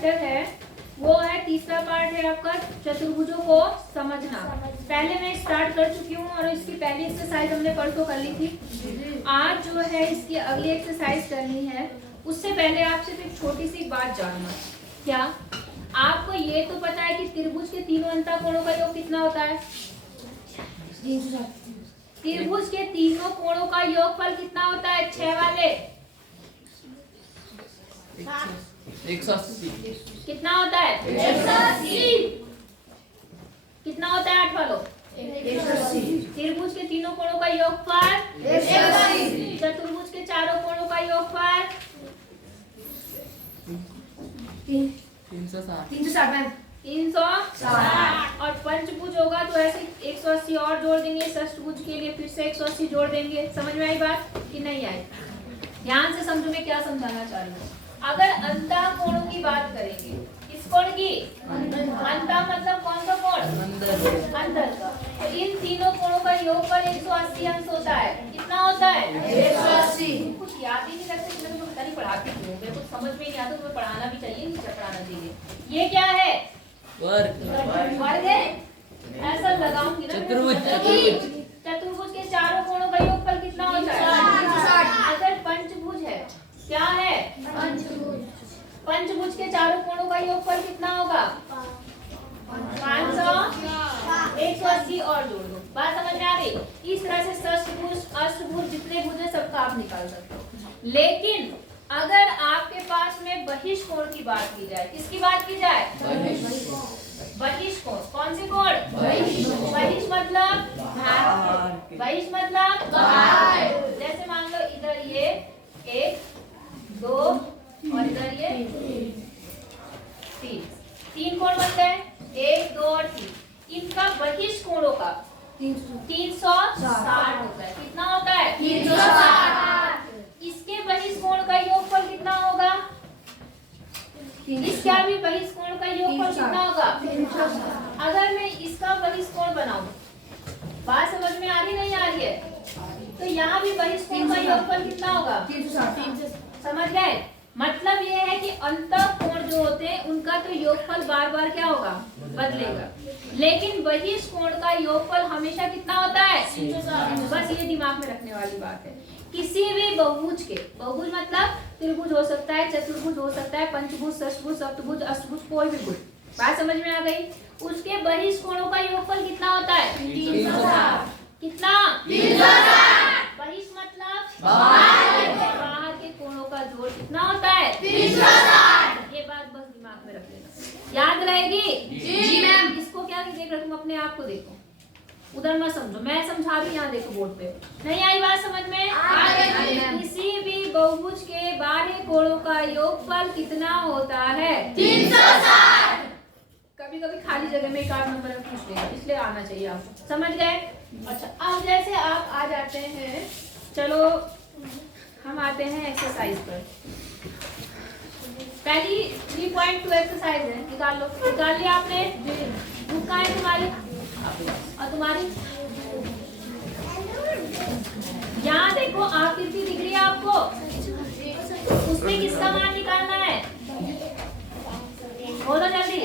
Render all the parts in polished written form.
Chapter है वो है तीसरा पार्ट है आपका चतुर्भुजों को समझना। पहले मैं स्टार्ट कर चुकी हूँ और इसकी पहली एक्सरसाइज हमने परसों कर ली थी। आज जो है इसकी अगली एक्सरसाइज करनी है। उससे पहले आपसे एक छोटी सी बात जानना, क्या आपको ये तो पता है कि त्रिभुज के तीनों अंतःकोणों का योग कितना होता है? त्रिभुज के तीनों कोणों का योगफल कितना होता है? 6 वाले 180। कितना होता है? 180। कितना होता है 8 वालों? 180। त्रिभुज के तीनों कोणों का योगफल 180। चतुर्भुज के चारों कोणों का योगफल 360। 360। और पंचभुज होगा तो ऐसे 180 और जोड़ देंगे। षष्ठभुज के लिए फिर से 180 जोड़ देंगे। समझ में आई बात कि नहीं आई? ध्यान से समझो मैं क्या समझाना चाह रही हूँ। अगर अंतःकोणों की बात करेंगे, किस कोण की? अंतः मतलब कौन सा कोण? अंदर का। तो इन तीनों कोणों का योगफल 180 अंश होता है। कितना होता है? 180। कुछ याद ही नहीं रखते, मैं पता नहीं पढ़ाती हूँ, मेरे को समझ में नहीं आता, तुम्हें पढ़ाना भी चाहिए, नहीं पढ़ाना चाहिए। ये क्या है? वर्ग है। ऐसा लगाऊंगी ना। चतुर्भुज के चारों कोणों का योगफल कितना होता है? अगर पंचभुज है, क्या है? पंचभुज के चारों कोणों का योगफल कितना होगा? 500। 180 और जोड़ दो। बात समझ में आ गई? इस तरह से षष्ठभुज, अष्टभुज, जितने भुज है सबका आप निकाल सकते हो। लेकिन अगर आपके पास में बहिष्कोण की बात की जाए, किसकी बात की जाए? बहिष्कोण। कौन से कोण? बहिष मतलब बाहर। बहिष मतलब बाहर। जैसे मान लो इधर ये 1 2 और इधर ये 3। 3 कोण बनते हैं, 1 2 और 3। इनका बहिष्कोणों का 360 होता है। कितना होता है? 360। इसके बहिष्कोण का योगफल कितना होगा? इसका भी बहिष्कोण का योगफल कितना होगा? अगर मैं इसका बहिष्कोण बनाऊं, बात समझ में आ रही नहीं आ रही है? तो यहाँ भी बहिष्कोण का योगफल कितना होगा? 360। समझ गए? मतलब ये है कि अंतःकोण जो होते हैं उनका तो योगफल बार बार क्या होगा? बदलेगा। लेकिन बहिष्कोण का योगफल हमेशा कितना होता है? 360। बस ये दिमाग में रखने वाली बात है। किसी भी बहुभुज के, बहुभुज मतलब त्रिभुज हो सकता है, चतुर्भुज हो सकता है, पंचभुज, षष्ठभुज, सप्तभुज, अष्टभुज, कोई भी भुज, बात समझ में आ गई? उसके बहिष्कोणों का योगफल कितना होता है? 360। कितना? 360। बहिष मतलब बाहर के कोणों का जोड़ कितना होता है? 360। ये बात बस दिमाग में रख लेना, याद रहेगी? जी मैम। इसको क्या देख रहा, तुम अपने आप को देखो, उधर मत समझो, मैं समझा रही, यहाँ देखो बोर्ड पे। नहीं आई बात समझ में? किसी भी बहुभुज के बाह्य कोणों का योगफल कितना होता है? 360। कभी कभी खाली जगह में एक आध नंबर पूछ लेगा, इसलिए आना चाहिए आपको। समझ गए? अच्छा, अब जैसे आप आ जाते हैं, चलो हम आते हैं एक्सरसाइज पर। पहली 3.2 एक्सरसाइज है, निकाल लो। निकाल लिया आपने? बुक कहाँ है तुम्हारी? और तुम्हारी? यहाँ देखो, आकृति दिख रही है आपको? उसमें किसका मान निकालना है? बोलो जल्दी।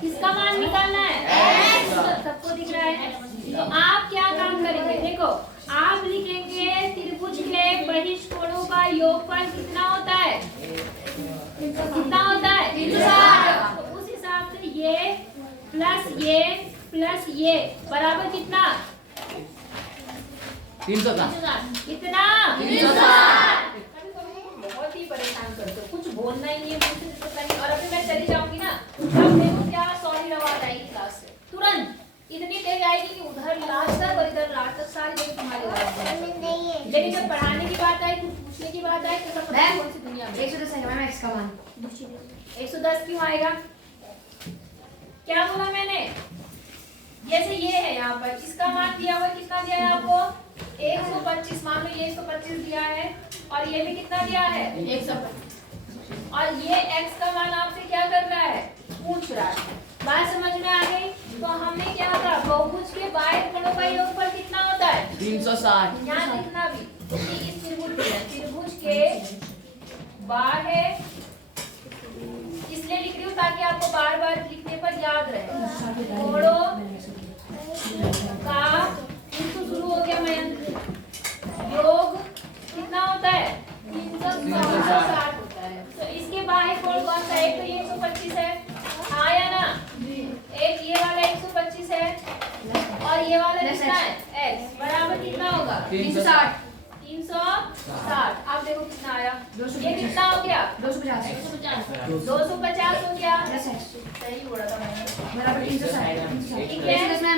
किसका मान निकालना है? सबको दिख रहा है। तो आप क्या काम करेंगे? देखो, आप लिखेंगे त्रिभुज के बहिष्कोणों का योगफल कितना होता है? कितना होता है? 360। तो उस हिसाब से ये प्लस ये बराबर कितना? 360। कितना? 360। बहुत ही परेशान करते हो, कुछ बोलना ही नहीं है मुझसे, पता नहीं। और अभी मैं चली जाऊंगी ना, तब देखो क्या सॉरी आवाज आएगी क्लास से, तुरंत इतनी तेज आएगी कि उधर लास्ट तक और इधर लास्ट तक सारी जगह तुम्हारी आवाज। लेकिन जब पढ़ाने की बात आए, कुछ पूछने की बात आए, तो सब पता है कौन सी दुनिया में। 110 है मैम, x का मान 110 क्यों आएगा? क्या बोला मैंने? जैसे ये है यहाँ पर, इसका मान दिया हुआ, कितना दिया है आपको? 125। मान लो ये 125 दिया है और ये भी कितना दिया है? 125। और ये x का मान आपसे क्या कर रहा है? पूछ रहा है। बात समझ में आ गई? तो हमने क्या कहा? बहुभुज के बाह्य कोणों का योगफल कितना होता है? 360। यहाँ कितना भी, क्योंकि इस त्रिभुज के बाह्य, इसलिए ताकि आपको बार बार लिखने पर याद रहे। कोणों का शुरू हो गया मयंक। योग कितना होता है? 360 होता है। तो इसके बाहर कोण कौन सा? एक तो ये 125 है, हाँ या ना? एक ये वाला 125 है और ये वाला कितना है? x बराबर कितना होगा? 360। 360। अब देखो कितना आया? ये कितना हो गया? 250। 250 हो गया। प्लस x सही बोला था मैंने। बराबर 360। ठीक है,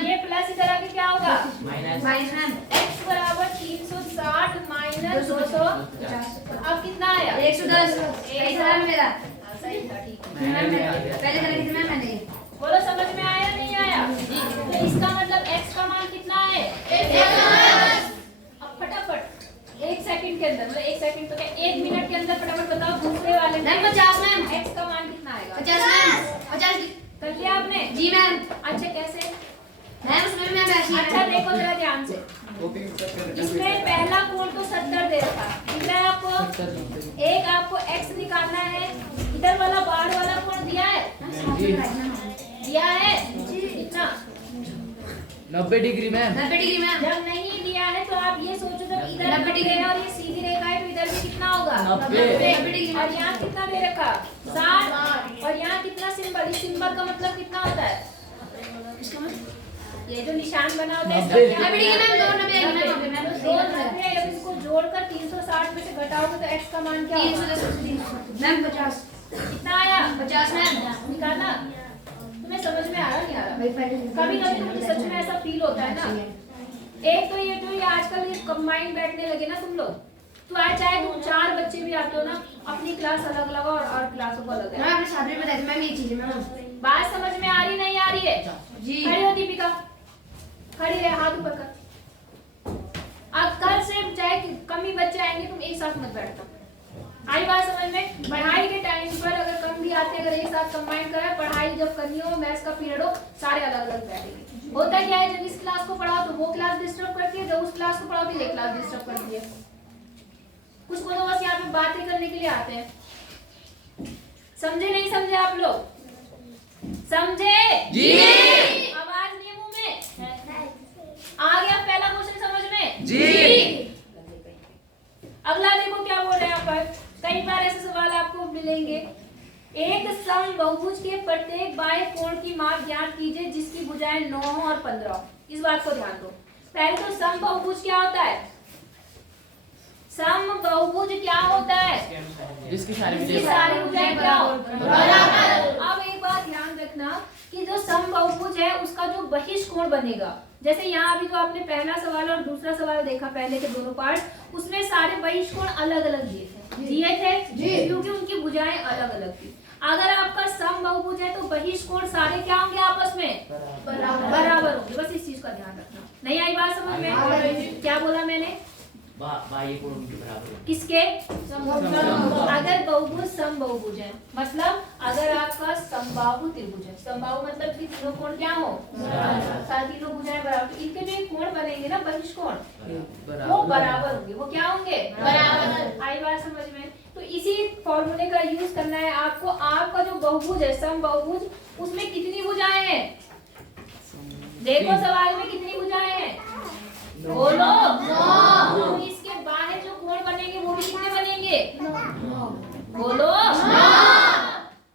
ये प्लस इधर आके क्या होगा? माइनस मैम x बराबर 360 माइनस 250। अब कितना आया? 110। सही था मेरा। सही था, ठीक है। मैम पहले करा कितना मैम मैंने? बोलो समझ में आया नहीं आया? तो इसका मतलब x का मान कितना है? अब फटाफट 1 सेकंड के अंदर, मतलब 1 सेकंड तो क्या 1 मिनट के अंदर फटाफट बताओ दूसरे वाले में 50 मैम। x का मान कितना आएगा? 50 मैम। 50 कर लिया आपने? जी मैम। अच्छा कैसे? मैम उसमें भी मैम ऐसी है। अच्छा देखो जरा ध्यान से, इसमें पहला कोण तो 70 दे रखा दिख रहा है आपको। एक आपको x निकालना है, इधर वाला बाहर वाला कोण दिया है? दिया है कितना? 90 डिग्री मैम। 90 degree ma'am. जब नहीं दिया है तो आप ये सोचो जब इधर 90 डिग्री है और ये सीधी रेखा है तो इधर भी कितना होगा? 90 डिग्री। और यहाँ कितना दे रखा? 60। और यहाँ कितना सिंबल? इस सिंबल का मतलब कितना होता है? इसका मतलब ये जो निशान बना होता है 90 इसका क्या? 90 डिग्री मैम। 2 90 आएगी मैम। मैम तो 290 जब इसको जोड़कर 360 में से घटाओगे तो x का मान क्या होगा? 310 मैम 50। कितना आया? 50 मैम। निकाला? तुम्हें समझ में आ रहा नहीं आ रहा? भाई पहले कभी कभी तो मुझे सच में ऐसा फील होता है ना। एक तो ये जो ये आजकल ये कंबाइंड बैठने लगे ना तुम लोग, तो आज चाहे तुम 4 बच्चे भी आते हो ना, अपनी क्लास अलग अलग और क्लासों को अलग मैम है। आपने साथ में बताया था मैम ये चीज है मैम। बात समझ में आ रही नहीं आ रही है? जी। खड़ी हो दीपिका, खड़ी है, हाथ ऊपर कर। अब कल से चाहे कम ही बच्चे आएंगे तुम एक साथ मत बैठना। आई बात समझ में? पढ़ाई के टाइम पर अगर कम भी आते हैं, अगर एक साथ कंबाइन करें, पढ़ाई जब करनी हो, मैथ्स का पीरियड हो, सारे अलग अलग बैठेंगे। होता क्या है, जब इस क्लास को पढ़ाओ तो वो क्लास डिस्टर्ब करती है, जब उस क्लास को पढ़ाओ तो ये क्लास डिस्टर्ब करती है। कुछ को तो बस यहाँ पे बातें करने के लिए आते हैं। समझे नहीं समझे आप लोग? समझे जी। आवाज नहीं है मुंह में? आ गया पहला क्वेश्चन समझ में? जी। अगला देखो क्या बोल रहे हैं यहाँ पर। कई बार ऐसे सवाल आपको मिलेंगे। एक समबाहुभुज के प्रत्येक बाएं कोण की माप ज्ञात कीजिए जिसकी भुजाएं 9 और 15। इस बात को ध्यान दो। पहले तो समबाहुभुज क्या होता है? समबाहुभुज क्या होता है? जिसकी सारी इसकी सारी भुजाएं क्या हो? बराबर। अब एक बात ध्यान रखना कि जो समबाहुभुज है उसका जो बहिष्कोण बनेगा, जैसे यहाँ अभी तो आपने पहला सवाल और दूसरा सवाल देखा, पहले के दोनों पार्ट, उसमें सारे बहिष्कोण अलग अलग दिए थे क्योंकि उनकी भुजाएं अलग अलग थी। अगर आपका समबाहुभुज है तो बहिष्कोण सारे क्या होंगे? आपस में बराबर होंगे। बस इस चीज का ध्यान रखना। नहीं आई बात समझ में? क्या बोला मैंने? बाह्य कोण उनके बराबर होंगे। किसके? अगर बहुभुज समबाहुभुज है, मतलब अगर आपका समबाहु त्रिभुज है, समबाहु मतलब कि तीनों कोण क्या हो? साथ तीनों भुजाएं बराबर, तो इनके जो कोण बनेंगे ना बहिष्कोण, वो बराबर होंगे। वो क्या होंगे? बराबर। आई बात समझ में? तो इसी फॉर्मूले का यूज करना है आपको। आपका जो बहुभुज है समबाहुभुज, उसमें कितनी भुजाएं हैं? देखो सवाल में कितनी भुजाएं हैं? बोलो। तो इसके बाहर जो कोण बनेंगे वो भी कितने बनेंगे? बोलो।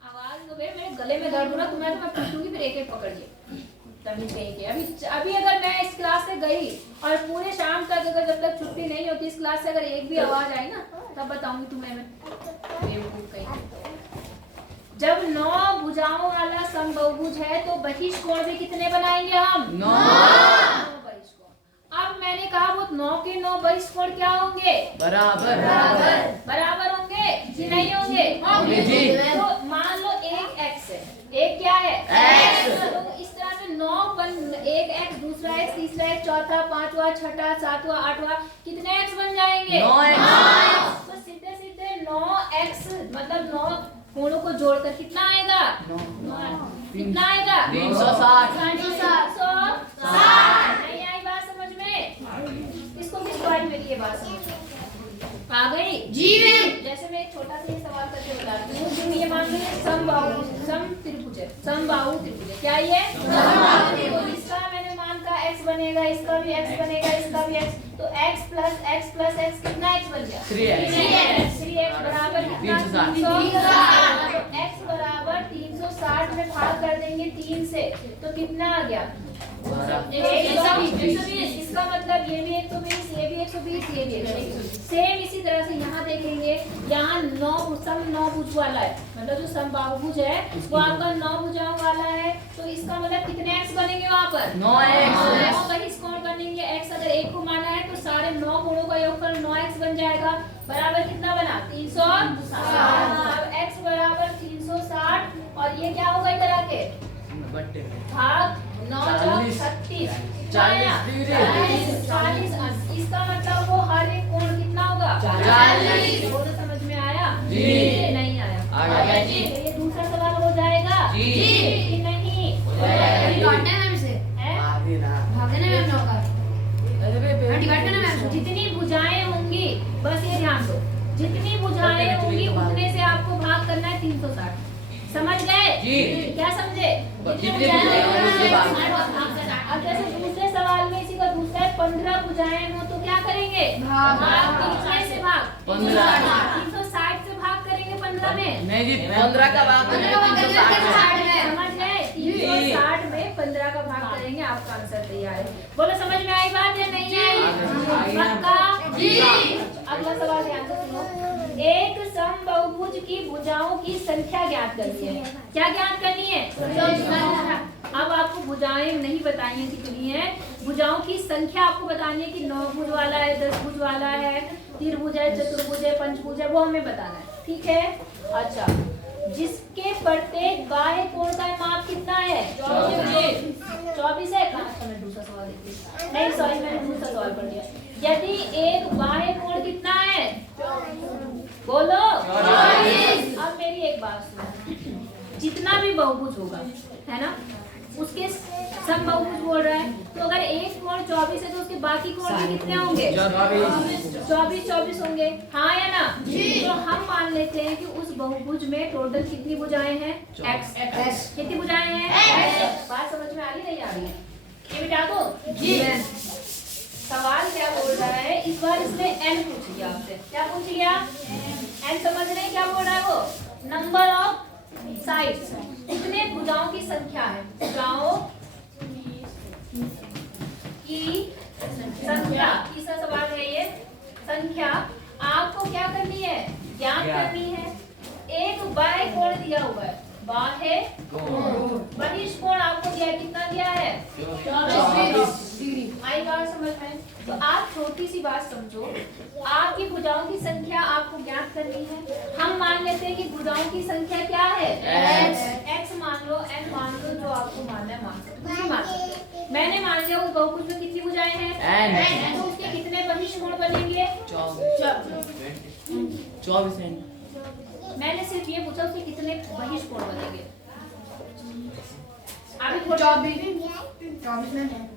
आवाज दो बे, मेरे गले में दर्द हो रहा, तुम्हें तो मैं पूछूंगी फिर एक एक पकड़ के तमीज कहीं के। अभी अगर मैं इस क्लास से गई और पूरे शाम तक अगर जब तक छुट्टी नहीं होती इस क्लास से अगर एक भी आवाज आई ना, तब बताऊंगी तुम्हें मैं बेवकूफ कहीं। जब 9 भुजाओं वाला समबाहुभुज है तो बहिष्कोण भी कितने बनाएंगे हम? 9 बहिष्कोण। अब मैंने कहा वो 9 के 9 बहिष्कोण क्या होंगे? बराबर होंगे कि नहीं होंगे? जी। तो मान लो एक x है, एक क्या है? x। तो इस तरह से 9 एक x, दूसरा x, तीसरा x, चौथा, पांचवा, छठा, सातवां, आठवां, कितने x बन जाएंगे? 9x। तो सीधे सीधे 9x मतलब 9 कोणों को जोड़कर कितना आएगा? कितना आएगा? 360। 360। नहीं आई बात समझ में? इसको किस बात में ये बात समझ? आ गई जी मैम। जैसे मैं एक छोटा सा सवाल करके बताती हूँ। तुम ये मान लो समबाहु सम त्रिभुज है, समबाहु त्रिभुज है। क्या ये तो इसका मैंने मान का x बनेगा, इसका भी x बनेगा, इसका भी x, तो x प्लस x कितना x बन गया 3x बराबर कितना 360। तो x बराबर 360 में भाग कर देंगे 3 से तो कितना आ गया 120। इसका मतलब ये भी 120, ये भी 120, ये भी 120। सेम इसी तरह से यहाँ देखेंगे, यहाँ 9 भुज वाला है, मतलब जो समबाहुभुज है वो आपका 9 भुजाओं वाला है। तो इसका मतलब कितने x बनेंगे वहाँ पर 9x। बहिष कोण बनेंगे x, अगर 1 को माना है तो सारे 9 कोणों का योगफल 9x बन जाएगा, बराबर कितना बना 360। अब x बराबर 360 और ये क्या होगा इधर आके भाग 9 × 36 40। इसका मतलब वो हर एक कोण कितना होगा 40। बोलो समझ में आया जी। नहीं आया आया जी। ये दूसरा सवाल हो जाएगा जी। कि नहीं काटना है मैम इसे, है? भागना है मैम नौका, काटना है मैम। जितनी भुजाएं होंगी बस ये ध्यान दो, जितनी भुजाएं होंगी उतने से आपको भाग करना है 360। समझ गए जी। क्या समझे? जितनी भुजाएं होंगी उसके भाग। अब जैसे दूसरे सवाल में इसी का दूसरा है 15 भुजाएं हो तो क्या करेंगे भाग। कितने से भाग 15। 360 से भाग करेंगे 15 में। नहीं जी 15 का भाग पंद्रह का भाग करेंगे 360 में। समझ गए 360 में 15 का भाग करेंगे, आपका आंसर तैयार है। बोलो समझ में आई बात या नहीं आई? पक्का जी। अगला सवाल ध्यान से सुनो। एक समबाहुभुज की भुजाओं की संख्या ज्ञात करनी है। क्या ज्ञात करनी है? अब आपको भुजाएं नहीं बताइए कितनी है, भुजाओं की संख्या आपको बतानी है कि 9 भुज वाला है, 10 भुज वाला है, त्रिभुज है, चतुर्भुज है, पंचभुज है, वो हमें बताना है। ठीक है। अच्छा, जिसके प्रत्येक बाह्य कोण का माप कितना है 24 है। कहाँ मैं दूसरा सवाल देखती नहीं, सॉरी मैंने दूसरा सवाल पढ़ दिया। यदि एक बाह्य कोण कितना है बोलो 24। अब मेरी एक बात सुनो, जितना भी बहुभुज होगा है ना, उसके सब बहुभुज बोल रहा है, तो अगर एक कोण 24 है तो उसके बाकी कोण भी कितने होंगे 24 होंगे, हाँ या ना? तो हम मान लेते हैं कि उस बहुभुज में टोटल कितनी भुजाएं हैं x। कितनी भुजाएं हैं बात समझ में आ रही नहीं आ रही है? ये बिठा दो जी। सवाल क्या बोल रहा है इस बार, इसने n पूछ लिया आपसे। क्या पूछ लिया n? समझ रहे हैं क्या बोल रहा है वो? नंबर ऑफ साइड्स, कितने भुजाओं की संख्या है, भुजाओं की संख्या। तीसरा सवाल है ये, संख्या आपको क्या करनी है ज्ञात करनी है। एक बाह्य कोण दिया हुआ है, बाह्य बहिष कोण आपको दिया है, कितना दिया है 24 डिग्री। आई बात समझ में? तो आप छोटी सी बात समझो, आपकी भुजाओं की संख्या आपको ज्ञात करनी है। हम मान लेते हैं कि भुजाओं की संख्या क्या है x मान लो, n मान लो, जो आपको मानना है मान सकते हो, मान सकते हो। मैंने मान लिया उस बहुभुज में कितनी भुजाएं हैं तो उसके कितने बहिष कोण बनेंगे 24। मैंने सिर्फ ये पूछा उसके कितने बहिष कोण बनेंगे। अभी 24 में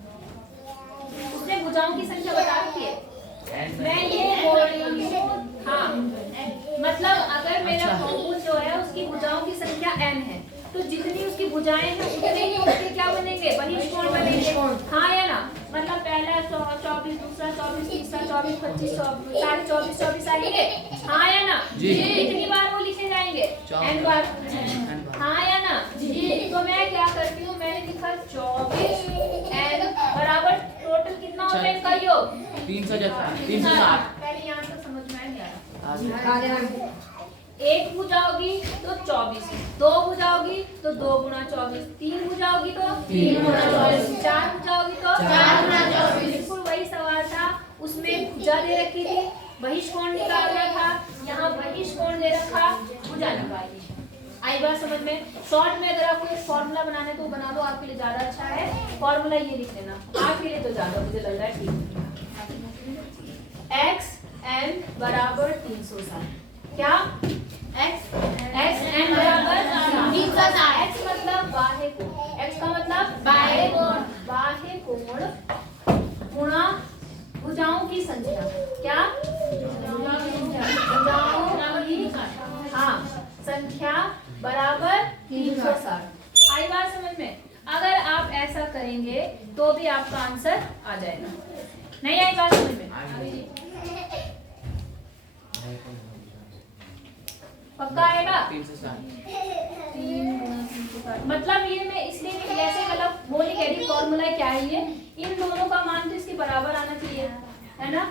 उसने भुजाओं की संख्या बता दी है। मैं ये बोल रही हूँ, हाँ मतलब अगर मेरा बहुभुज जो है उसकी भुजाओं की संख्या n है, तो जितनी उसकी भुजाएं हैं उतने ही उसके क्या बनेंगे बहिष कोण बनेंगे, हाँ या ना? मतलब पहला 24, दूसरा 24, तीसरा 24, 25, 24 आएंगे, हाँ या ना? कितनी बार वो लिखे जाएंगे n बार, हाँ या ना? तो मैं क्या करती हूँ, मैंने लिखा 24 n बराबर टोटल कितना होता है इनका योग 360। पहले यहाँ तक समझ में आया। एक भुजा होगी तो 24, 2 भुजा होगी तो 2 गुणा 24, 3 भुजा होगी तो 3 गुणा 24, 4 भुजा होगी तो 4 गुणा 24। बिल्कुल वही सवाल था, उसमें भुजा दे रखी थी, बहिष कोण निकालना था, यहाँ बहिष कोण दे रखा, भुजा निकाली। आई बात समझ में? शॉर्ट में अगर आपको एक फॉर्मूला बनाना है तो बना दो, आपके लिए ज्यादा अच्छा है। फॉर्मूला ये लिख लेना, आपके लिए तो ज्यादा मुझे लग रहा है ठीक। x n बराबर 360। क्या x n बराबर 360। x मतलब बाह्य कोण, x का मतलब बाह्य कोण, बाह्य कोण गुणा भुजाओं की संख्या। क्या 360। आई बात समझ में? अगर आप ऐसा करेंगे तो भी आपका आंसर आ जाएगा। नहीं आई बात समझ में? पक्का आएगा? 360। 3 गुना 360 मतलब ये मैं इसलिए ऐसे मतलब वो नहीं कह रही फॉर्मूला क्या है ये, इन दोनों का मान तो इसके बराबर आना चाहिए, है ना?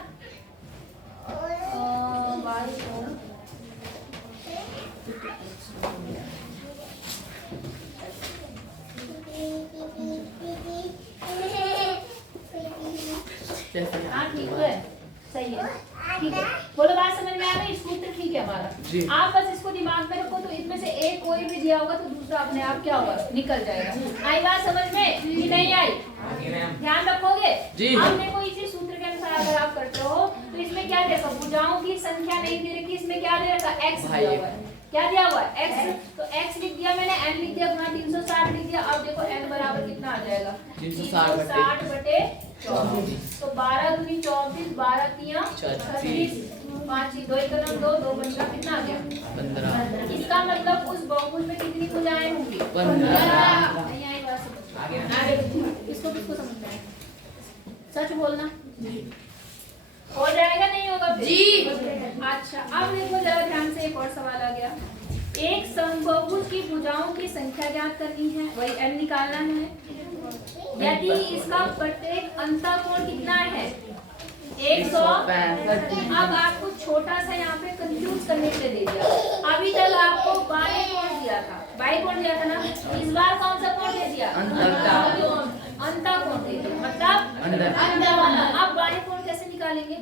हाँ ठीक है, सही है, ठीक है। बोलो बात समझ में आ गई? सूत्र ठीक है हमारा। जी। आप बस इसको दिमाग में रखो, तो इसमें से एक कोई भी दिया होगा तो दूसरा अपने आप क्या होगा, निकल जाएगा। आई बात समझ में कि नहीं आई? ध्यान रखोगे? जी। अब देखो इसी सूत्र के अनुसार अगर आप करते हो तो इसमें क्या देखो, भुजाओं की संख्या नहीं दे रखी, इसमें क्या दे रखा, x दिया हुआ है। क्या दिया हुआ है? x। तो x लिख दिया मैंने, n लिख दिया, गुना 360 लिख दिया। अब देखो n बराबर कितना आ जाएगा, 360 बटे 24। तो 12 दूनी 24, 12 तिया 36, 5 2 1 2 2 बचा कितना आ गया, 15। इसका मतलब उस बहुभुज में कितनी भुजाएं होंगी, 15। नहीं आई बात समझ? इसको किसको समझना है? सच बोलना। हो जाएगा नहीं होगा फिर? जी। अच्छा अब देखो जरा ध्यान से, एक और सवाल आ गया। एक समबाहुभुज की भुजाओं की संख्या ज्ञात करनी है, वही n निकालना है। यदि इसका प्रत्येक अंतःकोण कितना है, 165। अब आपको छोटा सा यहाँ पे कंफ्यूज करने के लिए दे दिया। अभी तक आपको बाई कोण दिया था, बाई कोण दिया था ना, इस बार कौन सा कोण दे दिया, अंतःकोण दे दिया, मतलब अंदर वाला। अब बाई कोण कैसे निकालेंगे,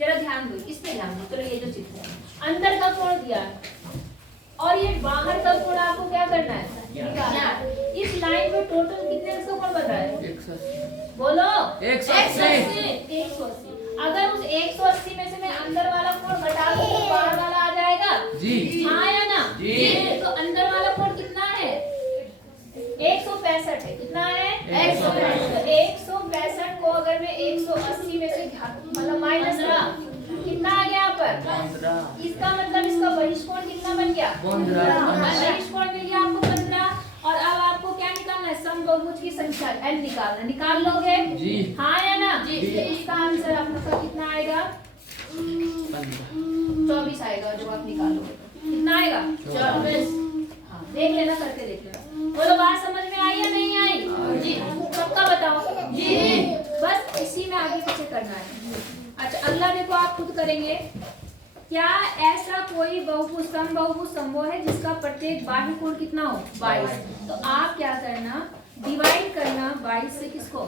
जरा ध्यान दो, इस पे ध्यान दो। चलो ये जो चित्र है, अंदर का कोण दिया है और ये बाहर का कोण आपको क्या करना है, निकालना। इस लाइन में टोटल कितने का कोण बन रहा है, 180। बोलो 180। 180। अगर उस 180 में से मैं अंदर वाला कोण घटा दूं तो बाहर वाला आ जाएगा जी। हाँ या ना? जी। तो अंदर वाला कोण कितना है, 165 है। कितना है, 165। तो 165 को अगर मैं 180 में से मतलब माइनस करा, कितना आ गया यहाँ पर, 15। इसका मतलब इसका बहिष्कोण कितना बन गया, 15। बहिष्कोण मिल गया आपको 15। और अब आपको क्या निकालना है, समबाहुभुज की संख्या n निकालना। निकाल लोगे जी। हाँ या ना? जी। तो इसका आंसर आपका कितना आएगा, 24 आएगा। जो आप निकालोगे कितना आएगा, 24। हाँ देख लेना, करके देख लेना। बोलो बात समझ में आई या नहीं आई? जी। सबका बताओ जी। बस इसी में आगे पीछे करना है। अच्छा अगला देखो, आप खुद करेंगे। क्या ऐसा कोई बहुभुज समबाहुभुज समूह है जिसका प्रत्येक बाह्य कोण कितना हो, 22? तो आप क्या करना, डिवाइड करना 22 से, किसको,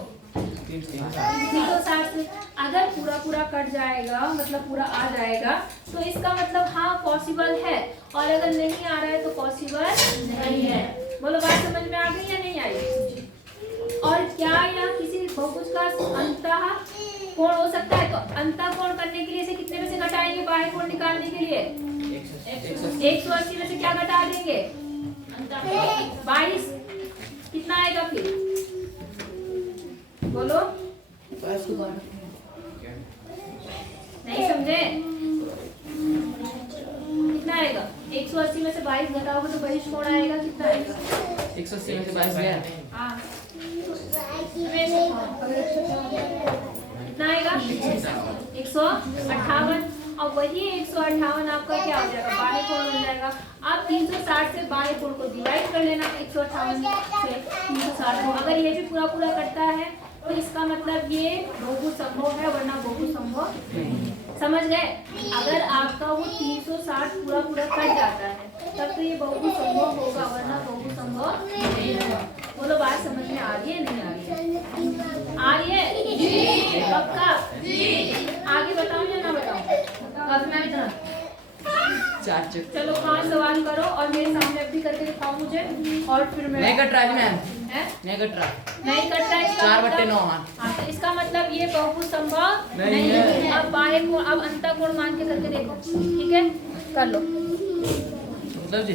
360 से। अगर पूरा पूरा कट जाएगा मतलब पूरा आ जाएगा तो इसका मतलब हाँ पॉसिबल है, और अगर नहीं आ रहा है तो पॉसिबल नहीं है। बोलो बात समझ में आ गई या नहीं आई? और क्या यहाँ किसी बहुभुज का अंतः कोण हो सकता है? तो अंतः कोण करने के लिए इसे कितने में से घटाएंगे, बाह्य कोण निकालने के लिए 180 में से क्या घटा देंगे, 22। कितना आएगा फिर, बोलो नहीं समझे? कितना आएगा, 180 में से 22 घटाओगे तो बहिष्कोण आएगा, कितना आएगा, 180 में से 22 गया। हाँ कितना आएगा, 158। और वही 158 आपका क्या हो जाएगा, बाह्य कोण बन जाएगा। आप 360 से बाह्य कोण को डिवाइड कर लेना 158 से 360 को। अगर ये भी पूरा पूरा करता है तो इसका मतलब ये बहुभुज संभव है, वरना बहुभुज संभव नहीं। समझ गए? अगर आपका वो 360 पूरा पूरा कट जाता है तब तो ये बहुभुज संभव होगा, वरना बहुभुज संभव नहीं होगा। बोलो बात समझ में आ रही है नहीं आ रही है? आ रही है जी। पक्का जी। आगे बताओ या ना बताओ? अब मैं इधर चलो 5 सवाल करो और मेरे सामने अभी करके दिखाओ मुझे, और फिर मैं नहीं कट रहा है मैम, है नहीं कट रहा, नहीं कट रहा है। इसका 4/9। हाँ तो इसका मतलब ये बहुभुज संभव नहीं है। अब बाह्य कोण, अब अंतः कोण मान के करके देखो, ठीक है कर लो। मतलब जी